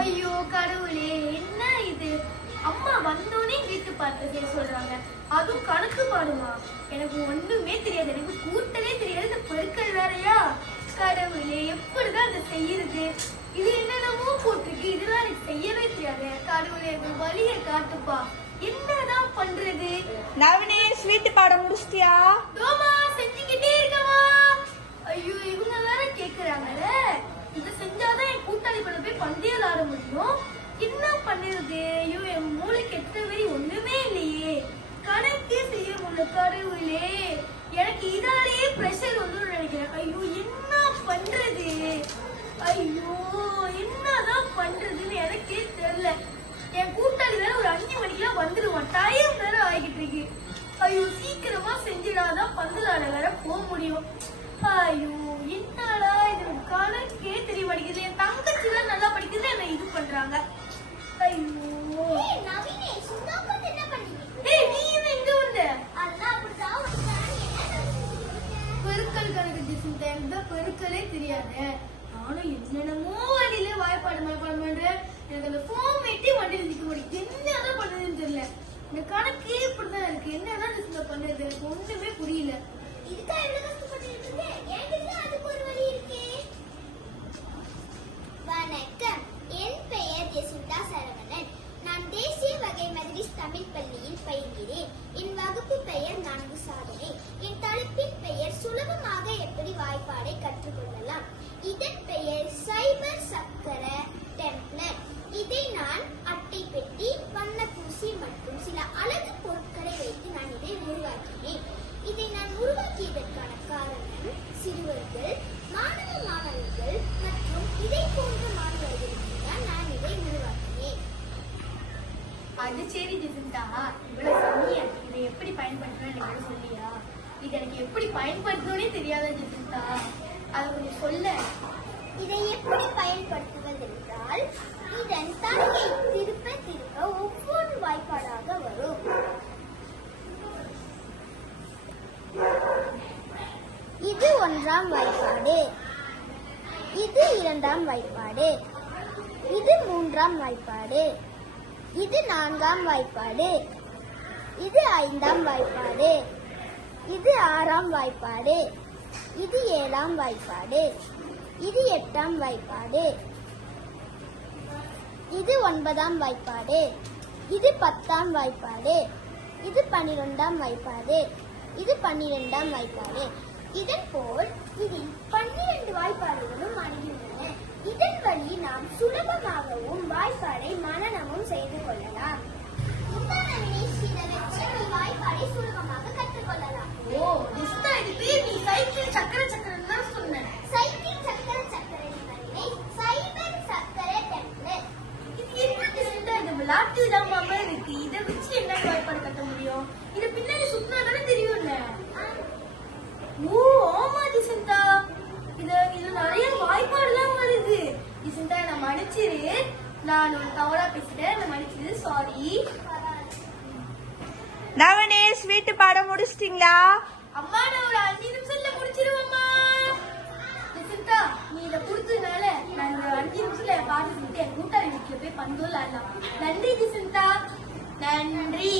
ஐயோ கடவுளே, என்ன இது? அம்மா வந்தோடனே வீட்டு பாட்டு செய்ய சொல்றாங்க. அதுவும் கணக்கு பாடுமா? எனக்கு ஒண்ணுமே தெரியாது. எனக்கு கூட்டலே தெரியாது. இந்த பெருக்கல் வேறையா? கடவுளே, எப்படிதான் அதை செய்யறது? இது என்னென்னமோ போட்டிருக்கு. இதெல்லாம் எனக்கு செய்யவே தெரியாது. கடவுளே, ஒரு வழியை காட்டுப்பா. என்னதான் பண்றது? நவனேஷ் வீட்டு பாடம் முடிச்சிட்டியா? தோமா செஞ்சுக்கிட்டே இருக்கவா? ஐயோ, இவங்க வேற கேக்குறாங்கல்ல. இதை செஞ்சாதான் என் கூட்டாளி பண்ண போய் பந்தயம் ஆட முடியும். என்ன பண்ணுறது? ஐயோ, என் மூளைக்கு எட்ட வரி ஒண்ணுமே இல்லையே. கணக்கே செய்ய முடியல. கடவுளே, எனக்கு இதாலேயே பிரஷர் வந்து நினைக்கிறேன். ஐயோ, என்ன பண்றது? ஐயோ, என்னதான் பண்றதுன்னு எனக்கே தெரியல. என் கூட்டாளி வேற ஒரு 5 மணிக்கெல்லாம் வந்துடுவான். டைம் வேற ஆகிட்டு இருக்கு. ஐயோ, சீக்கிரமா செஞ்சிடாதான் பந்தலாட வேற போக முடியும். ஐயோ, என்னடா இது? கணக்கே தெரிய மாட்டேங்குது. என் தங்கச்சி தான் நல்லா படிக்குது, என்ன இது பண்றாங்க. ஐயோ, நீ எங்க வந்த? பெருக்கல் கணக்கு ஜெசிந்தா, எனக்கு பெருக்கலே தெரியாது. நானும் என்னென்னமோ வண்டியில வாய்ப்பாடு பண்றேன். எனக்கு அந்த ஃபார்மேட்டே வண்டியில நிக்க முடியும். என்னதான் பண்ணுறதுன்னு தெரியல. இந்த கணக்கே இப்படிதான் இருக்கு. என்னதான் ஜெசிந்தா பண்ணுறது? எனக்கு ஒண்ணுமே புரியல. வணக்கம், என் பெயர் ஜெசிந்தா சரவணன். நான் தேசிய வகை மெதடிஸ்ட் தமிழ் பள்ளியில் பயில்கிறேன். என் வகுப்பு பெயர் 4 சாதனை. என் தலைப்பின் பெயர் சுலபமாக எப்படி வாய்ப்பாடை கற்றுக்கொள்ளலாம். இதன் பெயர் சைபர் சக்கர டெம்ப்ளேட். இதை நான் அட்டை பெட்டி, வண்ணப்பூசி மற்றும் சில அழகு பொருட்களை வைத்து நான் இதை உருவாக்கினேன். இதை நான் உருவாக்கியதற்கான காரணம் சிறுவர்கள், மாணவர்கள் மற்றும் இதை போன்ற மாணவர்களுக்கு தான் நான் இதை உருவாக்கினேன். அது சரி ஜெசிந்தா, இவ்வளவு சொன்னியா? இதை எப்படி பயன்படுத்தணும் எனக்கு சொல்லியா? இது எனக்கு எப்படி பயன்படுத்தணும்னே தெரியாத ஜெசிந்தா, அதை கொஞ்சம் சொல்ல. இதை எப்படி பயன்படுத்துவதென்றால், இதன் தலையை திருப்ப திருப்ப ஒவ்வொரு வாய்ப்பாடாக வரும். இது 1ஆம் வாய்ப்பாடு, இது 2ஆம் வாய்ப்பாடு, இது 3ஆம் வாய்ப்பாடு, இது 4ஆம் வாய்ப்பாடு, இது 5ஆம் வாய்ப்பாடு, இது 6ஆம் வாய்ப்பாடு, இது 7ஆம் வாய்ப்பாடு, இது 8ஆம் வாய்ப்பாடு, இது 9ஆம் வாய்ப்பாடு, இது 10ஆம் வாய்ப்பாடு, இது 12ஆம் வாய்ப்பாடு, இது 12ஆம் வாய்ப்பாடு. இதன் போல் இதில் 12 வாய்ப்பாடுகளும் அடங்கியுள்ளன. இதன் வழி நாம் சுலபமாகவும் வாய்ப்பாடை மனனமும் செய்து கொள்ளலாம். வாய்ப்பாடை சுலபமாக கற்றுக்கொள்ளலாம். ஓ ஜெசிந்தா, இது பேர் நீ சைக்கிள் சக்கர சக்கரன்னு தான் சொன்ன. சைக்கிள் சக்கர சக்கரன் வழியை சைபர் சக்கர டெம்ப்ளேட். இது என்ன ஜெசிந்தா? இது விளையாட்டு இல்லாம இருக்கு. இதை வச்சு என்ன வாய்ப்பாடு கட்ட முடியும்? இதை பின்னாடி சுத்தினா தானே தெரியும்ல. ஓ ஆமா ஜெசிந்தா, இது நிறைய வாய்ப்பாடுலாம் வருது. ஜெசிந்தா, நான் மன்னிச்சிரு. நான் ஒரு தவறா பேசிட்டேன், நான் மன்னிச்சிரு. சாரி. நவனேஷ் வீட்டு பாடம் முடிச்சிட்டீங்களா? அம்மா, நான் ஒரு 5 நிமிஷத்துல முடிச்சிருவேம்மா. ஜெசிந்தா, நீ இதை கொடுத்ததுனால நான் இந்த 5 நிமிஷத்துல பாட்டு செஞ்சுட்டு என் கூட்டாளி வீட்டுல போய் பந்தோல் ஆடலாம். நன்றி ஜெசிந்தா, நன்றி.